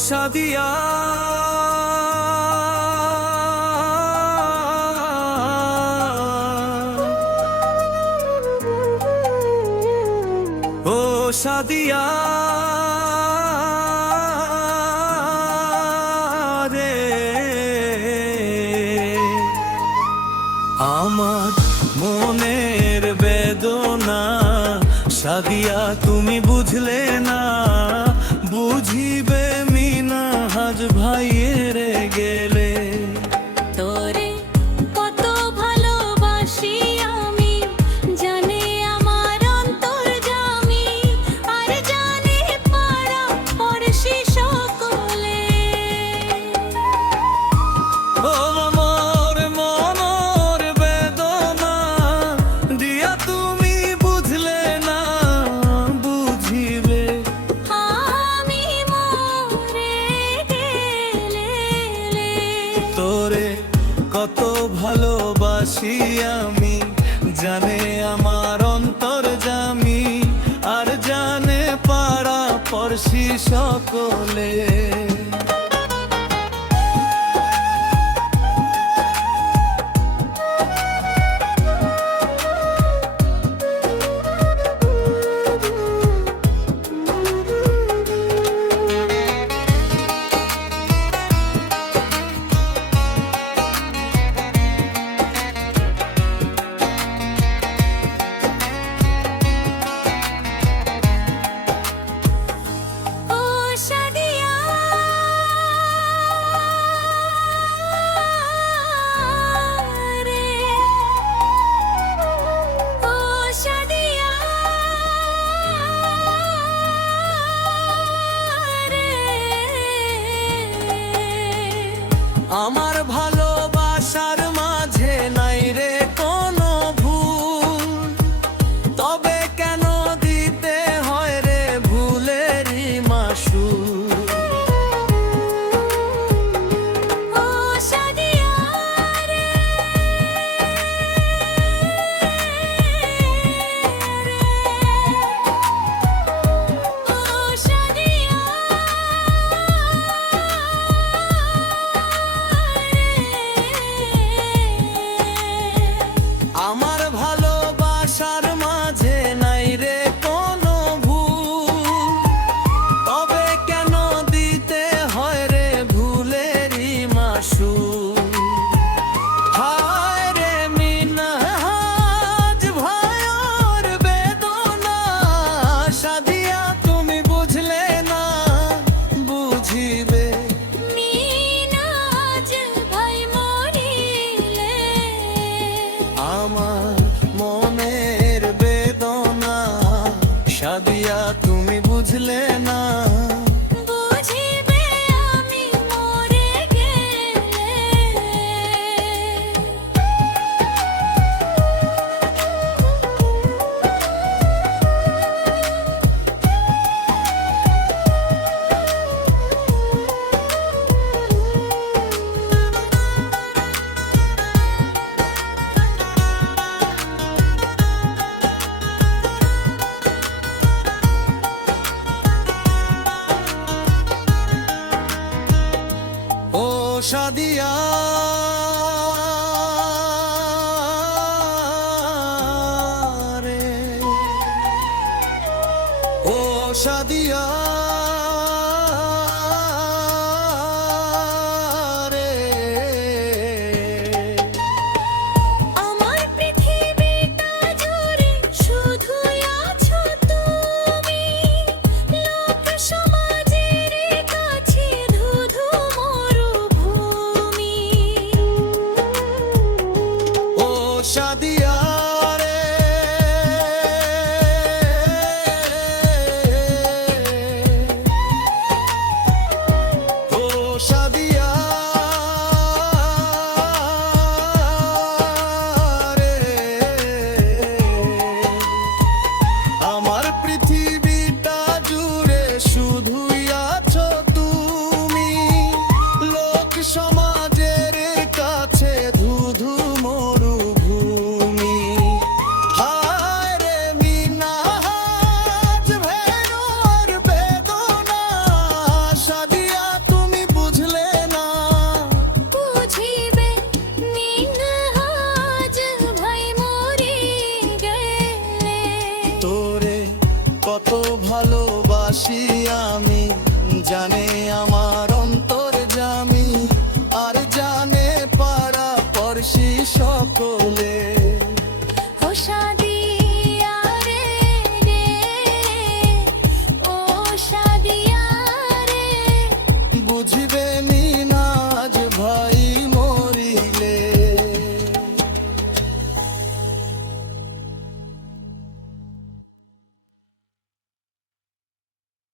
সাদিয়া ও সাদিয়া রে আমার মনের বেদনা সাদিয়া তুমি বুঝলে না বুঝিবে মিনহাজ ভাইয়ের গেলে তোরে কত ভালোবাসি আমি জানে আমার অন্তর্যামী আর জানে পাড়া পড়শি সকলে ও আমার মনের বেদনা দিয়া তুমি বুঝলে না বুঝিবে আমি মরে গেলে তোরে কত ভালোবাসি আমি জানে আমার অন্তর্যামী আর জানে পাড়া পড়শি সকলে ও সাদিয়া রে ও সাদিয়া রে আমার ভালোবাসার মাঝে নাই রে কোনো ভুল তবে কেন দিতে হয় রে ভুলেরই মাসুল ও সাদিয়া রে ও সাদিয়া আমার ভালোবাসার মাঝে নাই রে কোনো ভুল তবে কেন দিতে হয় রে ভুলেরই মাসুল হায় রে মিনহাজ ভাইয়ের বেদনা সাদিয়া তুমি বুঝলে না বুঝিবে মিনহাজ ভাই মরিলে আমার মনের বেদনা সাদিয়া তুমি বুঝলে না বুঝিবে আমি মরে গেলে ও সাদিয়া রে ও সাদিয়া রে আমার পৃথিবীটা জুড়ে শুধুই আছো তুমি লোক সমাজের কাছে ধুধু মরুভূমি ও সাদিয়া রে ও সাদিয়া রে আমার পৃথিবীটা জুড়ে শুধুই আছো তুমি লোক সমাজের কাছে ধুধু মরুভূমি হায় রে মিনহাজ ভাইয়ের বেদনা সাদিয়া বুঝিবে